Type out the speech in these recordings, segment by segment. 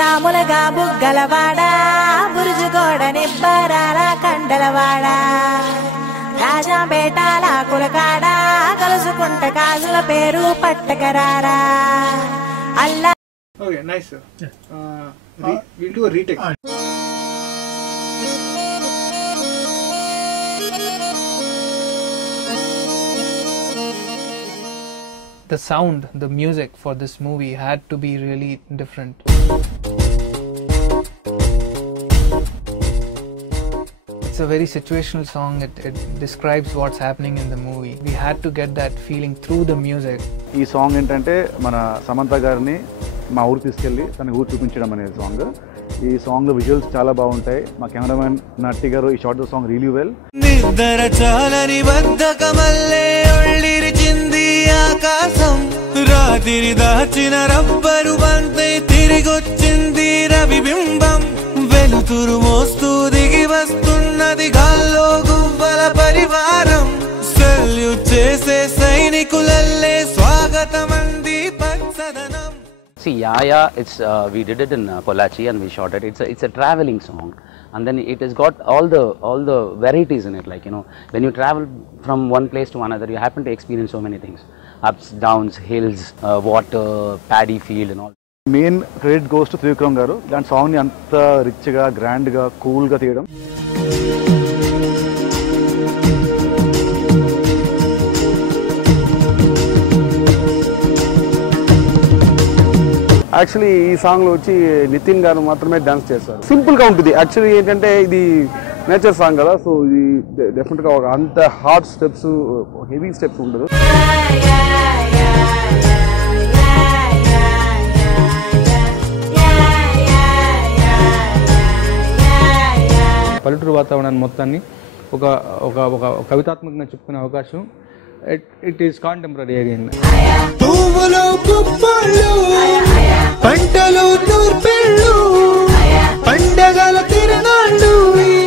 రాములగా బుగ్గలవాడా బురుజుగోడ నిబ్బరాల కండలవాడా రాజాపేటాల కులకాడా కలుసుకుంట కాజుల పేరు పట్టకరారా అల్లా. Okay, nice sir. We'll do a retake. The sound, the music for this movie had to be really different. It's a very situational song. It describes what's happening in the movie. We had to get that feeling through the music. ఈ song ఏంటంటే మన సమంత గారిని మా ఊరు తీసుకెళ్ళి తన ఊరు చూపించడం అనే సాంగ్. ఈ సాంగ్ విజువల్స్ చాలా బాగుంటాయి. మా కెమెరామెన్ నట్టి గారు ఈ short the song really well. నిద్ర చాలని బద్ధకమల్లే ఒళ్ళిరిచింది ఆకాశం రాత్రి దాచిన రబ్బరు బంతై తిరిగొచ్చింది రవిబింబం వెలుతురు మోస్తూ దిగి వస్తున్నది గాల్లో గువ్వల పరివారం సెల్యూట్ చేసే సైనికులల్లే స్వాగతమంది పచ్చదనం. See, Yaya, it's we did it in Pollachi and we shot it. It's a traveling song, and then it has got all the varieties in it. Like, you know, when you travel from one place to another, you happen to experience so many things: ups, downs, hills, water, paddy field, and all. Main credit goes to Trivikram గారు. ఇలాంటి సాంగ్ని అంత రిచ్గా గ్రాండ్గా కూల్గా తీయడం. Actually ఈ సాంగ్లో వచ్చి నితిన్ గారు మాత్రమే డాన్స్ చేస్తారు. సింపుల్గా ఉంటుంది. యాక్చువల్లీ ఏంటంటే ఇది నేచర్ సాంగ్ కదా, సో ఇది డెఫినెట్గా ఒక అంత హార్డ్ స్టెప్స్ హెవీ స్టెప్స్ ఉండదు. పల్లెటూరు వాతావరణాన్ని మొత్తాన్ని ఒక ఒక ఒక కవితాత్మకంగా చెప్పుకునే అవకాశం. It is contemporary again. పువ్వులు పువ్వులు పంటలు నూర్పిళ్ళు పండగల తిరణాళ్ళు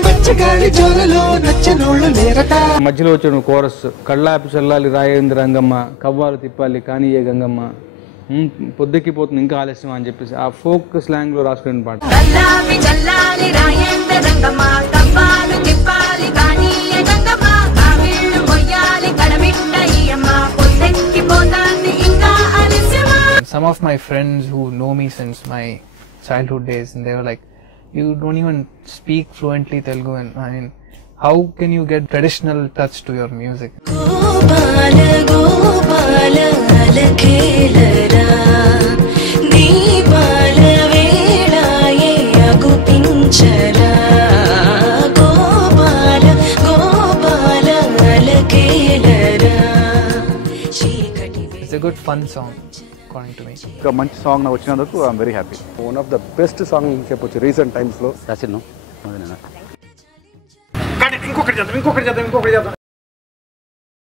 పచ్చగాలి జోలలో నచ్చనోళ్ళు లేరట. మధ్యలో వచ్చిన కోరస్ కళ్ళాపి చల్లాలి రాయేంద్ర రంగమ్మ కవ్వాలు తిప్పాలి కానీయే గంగమ్మ పొద్దుకిపోతుంది ఇంకా ఆలస్యం అని చెప్పేసి ఆ ఫోక్ స్లాంగ్ లో రాసుకునే పాట. Some of my friends who know me since my childhood days, and they were like, you don't even speak fluently Telugu, and I mean, how can you get traditional touch to your music? Gopala Gopala alakhelara deepala velaye agupinchara Gopala Gopala alakhelara. It's a good fun song according to me. ఒక మంచి song నాకు వచ్చినందుకు I'm very happy. One of the best song చెప్పొచ్చు recent times లో. That's it, no? ఇంకొకటి చేద్దాం